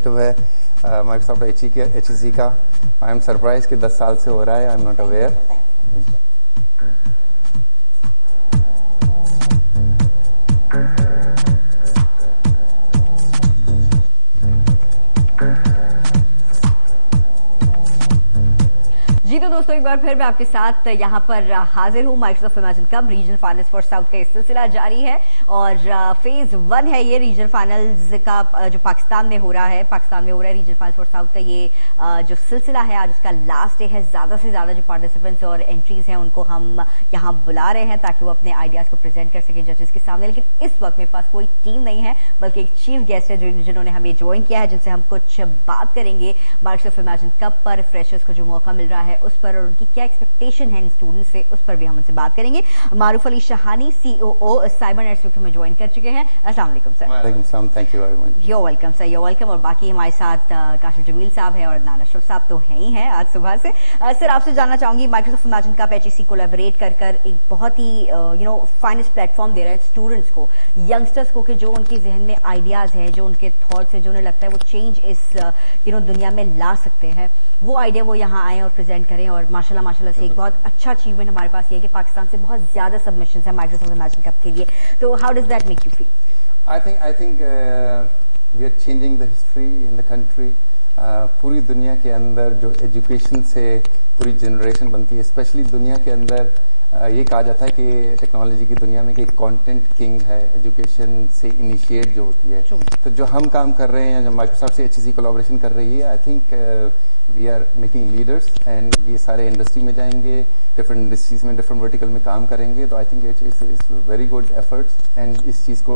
इनिशिएटिव है Microsoft HEC का। I am surprise कि 10 साल से हो रहा है। I am not aware. जी तो दोस्तों एक बार फिर मैं आपके साथ यहाँ पर हाजिर हूँ। माइक्रोसॉफ्ट सोनाटल cup regional finals for south का सिलसिला जारी है और फेज 1 है ये रीजनल फाइनल्स का जो पाकिस्तान में हो रहा है। रीजनल फाइनल्स फॉर साउथ का ये जो सिलसिला है आज का लास्ट डे है। ज़्यादा से ज़्यादा जो पार्टिसिपेंट्स और एंट्रीज हैं उनको हम यहाँ बुला रहे हैं ताकि वो अपने आइडियाज को प्रेजेंट कर सके जजेस के सामने। लेकिन इस वक्त मेरे पास कोई टीम नहीं है बल्कि एक चीफ गेस्ट है जिन्होंने हमें ज्वाइन किया है, जिनसे हम कुछ बात करेंगे माइक्रोसॉफ्ट सोनाटल कप पर, फ्रेशर्स को जो मौका मिल रहा है उस पर और उनकी क्या एक्सपेक्टेशन है इन स्टूडेंट्स से, उस पर भी हम उनसे बात करेंगे। मारूफ अली शहानी COO साइबरनेट से हमें ज्वाइन कर चुके हैं। अस्सलाम वालेकुम sir. Thank you very much. You welcome sir, you welcome. और बाकी हमारे साथ काफी जमील साहब हैं और नानसर साहब तो हैं ही हैं आज सुबह से। सर आपसे जानना चाहूंगी माइक्रोसॉफ्ट सोनाटल कप HEC कोलैबोरेट कर एक बहुत ही फाइनेस्ट प्लेटफॉर्म दे रहा है स्टूडेंट्स को, यंगस्टर्स को, कि जो उनके जहन में आइडियाज हैं, जो उनके थॉट्स हैं, जो उन्हें लगता है वो चेंज इस दुनिया में ला सकते हैं, वो आइडिया वो यहाँ आए और प्रेजेंट करें। और माशाल्लाह से एक बहुत अच्छा अचीवमेंट हमारे पास है कि पाकिस्तान से बहुत ज़्यादा सबमिशंस हैं माइक्रोसॉफ्ट सोनाटल कप के लिए। तो how does that make you feel? I think we are changing the history in the country. पूरी दुनिया के अंदर जो एजुकेशन से पूरी जनरेशन बनती है, स्पेशली दुनिया के अंदर ये कहा जाता है कि टेक्नोलॉजी की दुनिया में कोई कंटेंट किंग है, एजुकेशन से इनिशिएट जो होती है। तो जो हम काम कर रहे हैं, जो माइक्रोसॉफ्ट से HEC कोलैबोरेशन कर रही है, I think we are making leaders and ये सारे इंडस्ट्री में जाएंगे, डिफरेंट इंडस्ट्रीज में, डिफरेंट वर्टिकल में काम करेंगे। तो I think it is very good effort and इस चीज़ को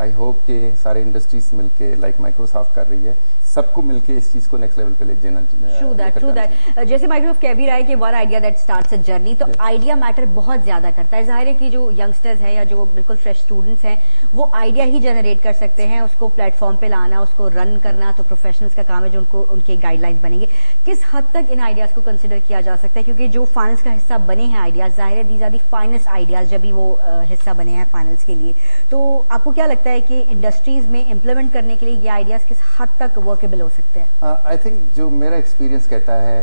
आई होप कि सारे इंडस्ट्रीज मिलके लाइक माइक्रोसॉफ्ट कर रही है, सबको मिलके इस चीज़ को नेक्स्ट लेवल पे ले जाना चाहिए। True that. जैसे माइक्रोसॉफ्ट कह भी रहा है कि one idea that starts a journey, तो आइडिया मैटर बहुत ज़्यादा करता है। जाहिर है कि जो यंगस्टर्स हैं या जो बिल्कुल फ्रेश स्टूडेंट्स हैं वो आइडिया ही जनरेट कर सकते हैं, उसको प्लेटफॉर्म पे लाना, उसको रन करना तो प्रोफेशनल्स का काम है जो उनको उनके गाइडलाइंस बनेंगे। किस हद तक इन आइडियाज़ को कंसिडर किया जा सकता है, क्योंकि जो फाइनल्स का हिस्सा बने हैं आइडियाज़, जाहिर है these are the finest ideas जब भी वो हिस्सा बने हैं फाइनल्स के लिए। तो आपको क्या लगता है कि इंडस्ट्रीज में इम्प्लीमेंट करने के लिए ये आइडियाज़ किस हद तक वर्केबल हो सकते हैं? आई थिंक जो मेरा एक्सपीरियंस कहता है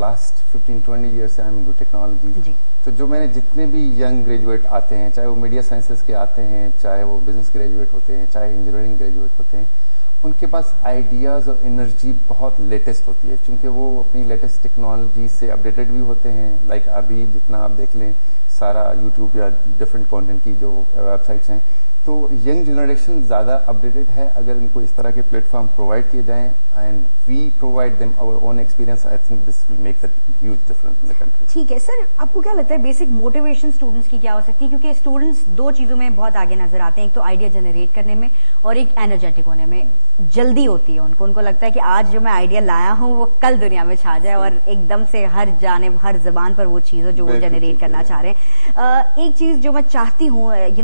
लास्ट 15-20 ईयर्स एंड टेक्नोलॉजी, तो जो मैंने जितने भी यंग ग्रेजुएट आते हैं, चाहे वो मीडिया साइंसेस के आते हैं, चाहे वो बिजनेस ग्रेजुएट होते हैं, चाहे इंजीनियरिंग ग्रेजुएट होते हैं, उनके पास आइडियाज़ और एनर्जी बहुत लेटेस्ट होती है, क्योंकि वो अपनी लेटेस्ट टेक्नोलॉजी से अपडेटेड भी होते हैं। लाइक अभी जितना आप देख लें सारा यूट्यूब या डिफरेंट कॉन्टेंट की जो वेबसाइट्स हैं, तो यंग जनरेशन ज़्यादा अपडेटेड है। अगर इनको इस तरह के प्लेटफॉर्म प्रोवाइड किए जाएँ and we provide them our own experience, I think this make a huge difference in the country. ठीक है सर, आपको क्या लगता है बेसिक मोटिवेशन स्टूडेंट्स की क्या हो सकती है? क्योंकि स्टूडेंट्स दो चीज़ों में बहुत आगे नजर आते हैं, एक तो आइडिया जनरेट करने में और एक एनर्जेटिक होने में। जल्दी होती है उनको लगता है कि आज जो मैं आइडिया लाया हूँ वो कल दुनिया में छा जाए और एकदम से हर ज़बान पर वो चीज़ जो वो जनरेट करना चाह रहे हैं। एक चीज़ जो मैं चाहती हूँ as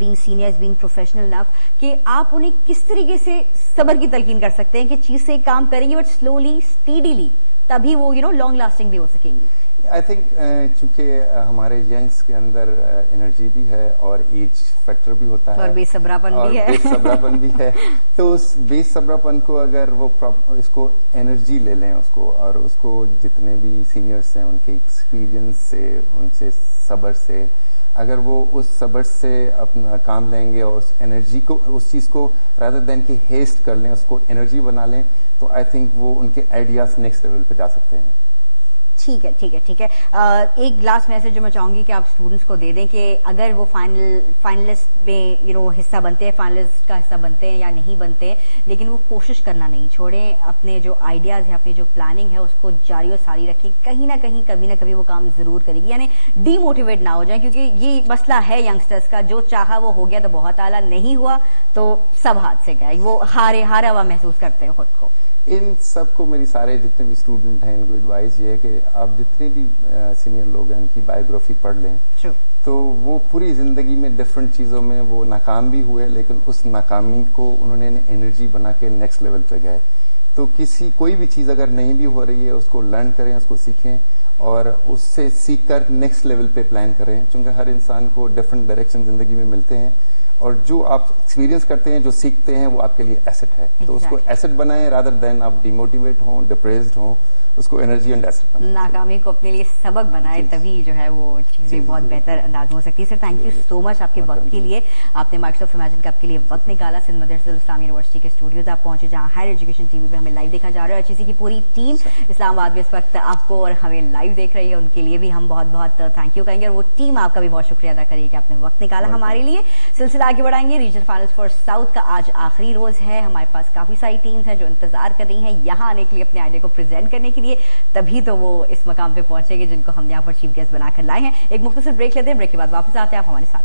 being senior, as being professional enough, कि आप उन्हें किस तरीके से सब्र की तलकीन कर सकते हैं कि चीज़ से काम करेंगे बट स्लोली स्पीडीली, तभी वो लॉन्ग लास्टिंग भी हो सकेगी। आई थिंक क्योंकि हमारे यंग्स के अंदर एनर्जी भी है और एज फैक्टर भी होता है और बेसब्रापन भी है तो उस बेसब्रापन को अगर वो इसको एनर्जी ले लें उसको, और उसको जितने भी सीनियर्स हैं उनके एक्सपीरियंस से, उनसे सब्र से, अगर वो उस सब्र से अपना काम लेंगे और उस एनर्जी को, उस चीज़ को रादर देन टू हेस्ट कर लें, उसको एनर्जी बना लें, तो आई थिंक वो उनके आइडियाज़ नेक्स्ट लेवल पे जा सकते हैं। ठीक है। एक लास्ट मैसेज जो मैं चाहूँगी कि आप स्टूडेंट्स को दे दें कि अगर वो फाइनलिस्ट पे हिस्सा बनते हैं, फाइनलिस्ट का हिस्सा बनते हैं या नहीं बनते, लेकिन वो कोशिश करना नहीं छोड़ें, अपने जो आइडियाज़ हैं, अपनी जो प्लानिंग है उसको जारी और सारी रखें, कहीं ना कहीं कभी ना कभी वो काम ज़रूर करेगी। यानी डीमोटिवेट ना हो जाए, क्योंकि ये मसला है यंगस्टर्स का, जो चाहा वो हो गया तो बहुत आला, नहीं हुआ तो सब हाथ से गए, वो हारा हुआ महसूस करते हैं खुद को। इन सबको मेरी सारे जितने भी स्टूडेंट हैं मेरी एडवाइस ये है कि आप जितने भी सीनियर लोग हैं उनकी बायोग्राफी पढ़ लें, तो वो पूरी ज़िंदगी में डिफरेंट चीज़ों में वो नाकाम भी हुए, लेकिन उस नाकामी को उन्होंने एनर्जी बना के नेक्स्ट लेवल पे गए। तो कोई भी चीज़ अगर नहीं भी हो रही है उसको लर्न करें, उसको सीखें और उससे सीख कर नेक्स्ट लेवल पे प्लान करें, क्योंकि हर इंसान को डिफरेंट डायरेक्शन ज़िंदगी में मिलते हैं और जो आप एक्सपीरियंस करते हैं, जो सीखते हैं, वो आपके लिए एसेट है। तो उसको एसेट बनाएं रादर देन आप डिमोटिवेट हों, डिप्रेस्ड हों, उसको एनर्जी एंड एसेट बनाएं। नाकामी को अपने लिए सबक बनाए, तभी जो है वो चीज़ें बहुत बेहतर अंदाज में हो सकती है। Sir thank you so much आपके वक्त के लिए। आपने माइक्रोसॉफ्ट इमेजिन कप के लिए वक्त निकाला। सन मदरसुल इस्लाम यूनिवर्सिटी के स्टूडियोज आप पहुंचे, जहाँ हायर एजुकेशन टीवी पे हमें लाइव देखा जा रहा है। HEC की पूरी टीम इस्लामाबाद में इस वक्त आपको और हमें लाइव देख रही है, उनके लिए भी हम बहुत बहुत थैंक यू कहेंगे। और वो टीम आपका भी बहुत शुक्रिया अदा करेगी कि आपने वक्त निकाला हमारे लिए। सिलसिला आगे बढ़ाएंगे। रीजन फाइनल्स फॉर साउथ का आज आखिरी रोज है। हमारे पास काफ़ी सारी टीम्स हैं जो इंतजार कर रही हैं यहाँ आने के लिए, अपने आइडिया को प्रेजेंट करने के लिए, तभी तो वो इस मकाम पे पहुंचेंगे जिनको हम यहाँ पर चीफ गेस्ट बनाकर लाए हैं। एक मुख्तसर ब्रेक लेते हैं, ब्रेक के बाद वापस आते हैं, आप हमारे साथ।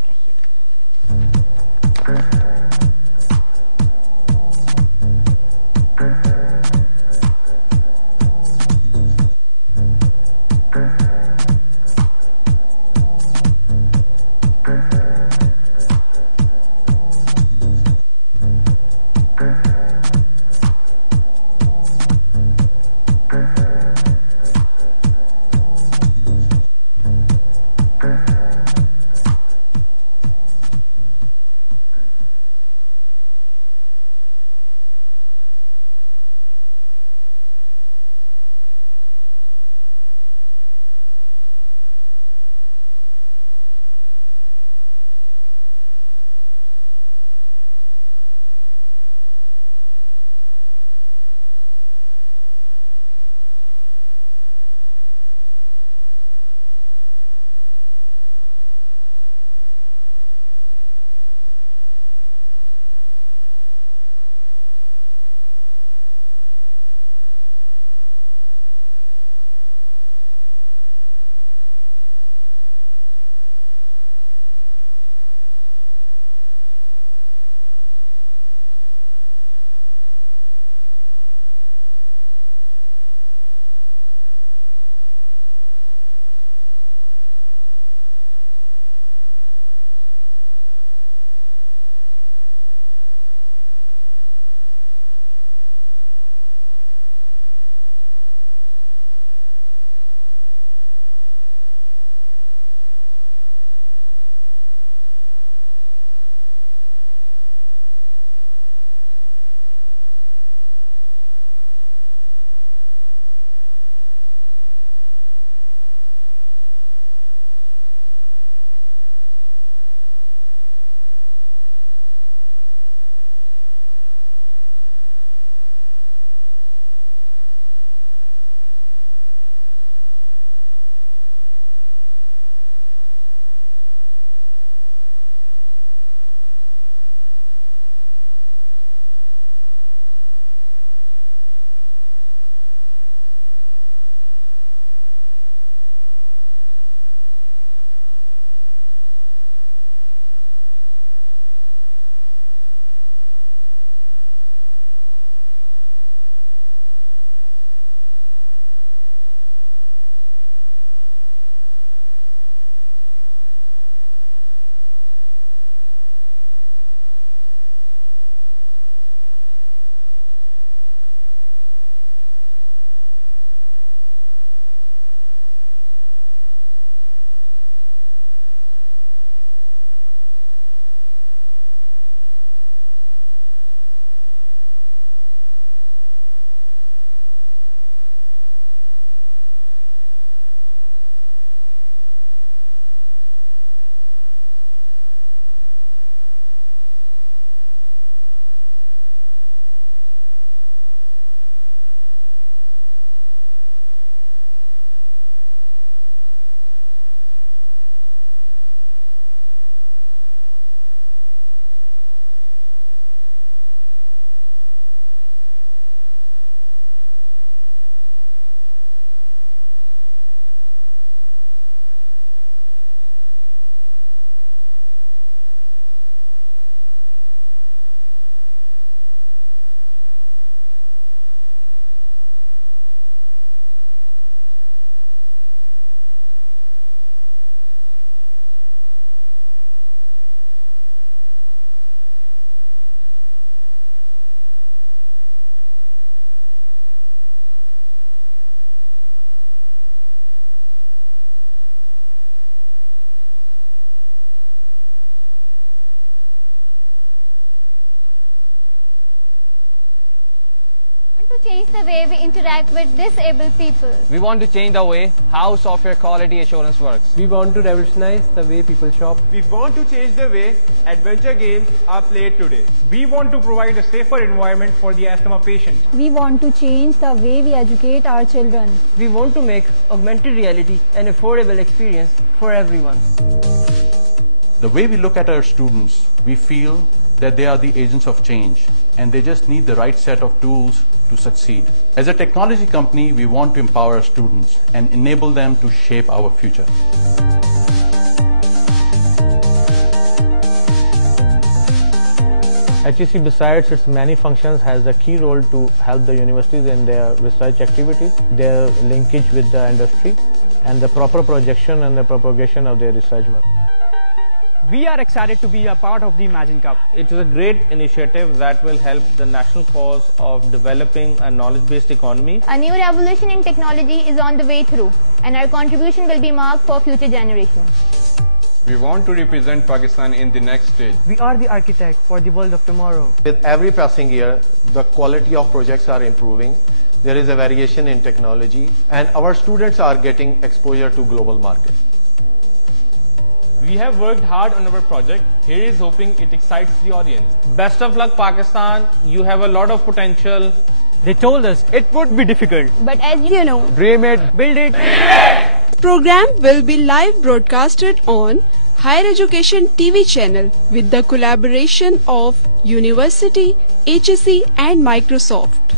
the way we interact with disabled people. We want to change the way how software quality assurance works. We want to revolutionize the way people shop. We want to change the way adventure games are played today. We want to provide a safer environment for the asthma patients. We want to change the way we educate our children. We want to make augmented reality an affordable experience for everyone. The way we look at our students, we feel that they are the agents of change and they just need the right set of tools to succeed. As a technology company, we want to empower our students and enable them to shape our future. HEC, besides its many functions, has a key role to help the universities in their research activities, their linkage with the industry, and the proper projection and the propagation of their research work. We are excited to be a part of the Imagine Cup. It is a great initiative that will help the national cause of developing a knowledge-based economy. A new revolution in technology is on the way through, and our contribution will be marked for future generations. We want to represent Pakistan in the next stage. We are the architect for the world of tomorrow. With every passing year, the quality of projects are improving. There is a variation in technology, and our students are getting exposure to global market. We have worked hard on our project. Here is hoping it excites the audience. Best of luck, Pakistan. You have a lot of potential. They told us it would be difficult. But as you know, Dream it. Build it. Program will be live broadcasted on Higher Education TV channel with the collaboration of University, HEC and Microsoft.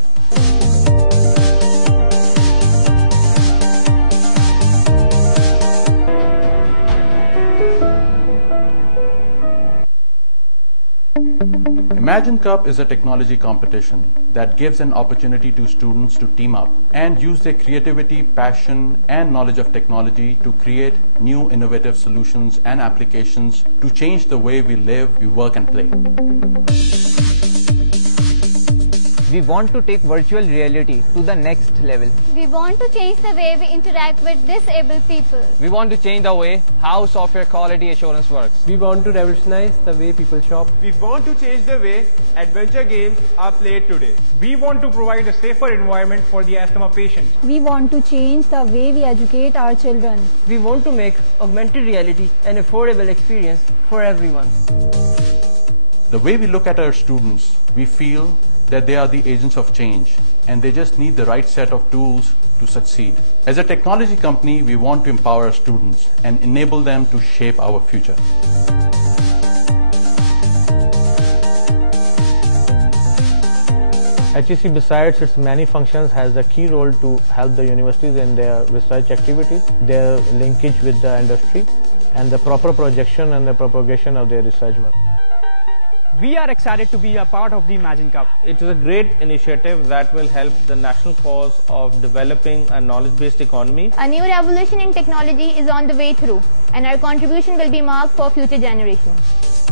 Imagine Cup is a technology competition that gives an opportunity to students to team up and use their creativity, passion and knowledge of technology to create new innovative solutions and applications to change the way we live, we work and play. We want to take virtual reality to the next level. we want to change the way we interact with disabled people. We want to change the way how software quality assurance works. We want to revolutionize the way people shop. We want to change the way adventure games are played today. We want to provide a safer environment for the asthma patients. We want to change the way we educate our children. We want to make augmented reality an affordable experience for everyone. The way we look at our students, we feel that they are the agents of change and they just need the right set of tools to succeed. As a technology company, we want to empower our students and enable them to shape our future. HEC, besides its many functions, has a key role to help the universities in their research activities, their linkage with the industry, and the proper projection and the propagation of their research work. We are excited to be a part of the Imagine Cup. It is a great initiative that will help the national cause of developing a knowledge-based economy. A new revolution in technology is on the way through, and our contribution will be marked for future generations.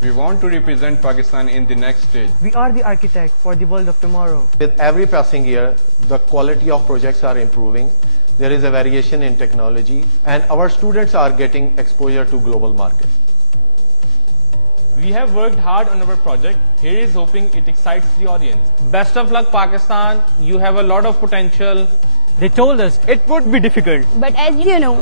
We want to represent Pakistan in the next stage. We are the architect for the world of tomorrow. With every passing year, the quality of projects are improving. There is a variation in technology, and our students are getting exposure to global market. We have worked hard on our project. Here is hoping it excites the audience. Best of luck, Pakistan. You have a lot of potential. They told us it would be difficult. But as you know,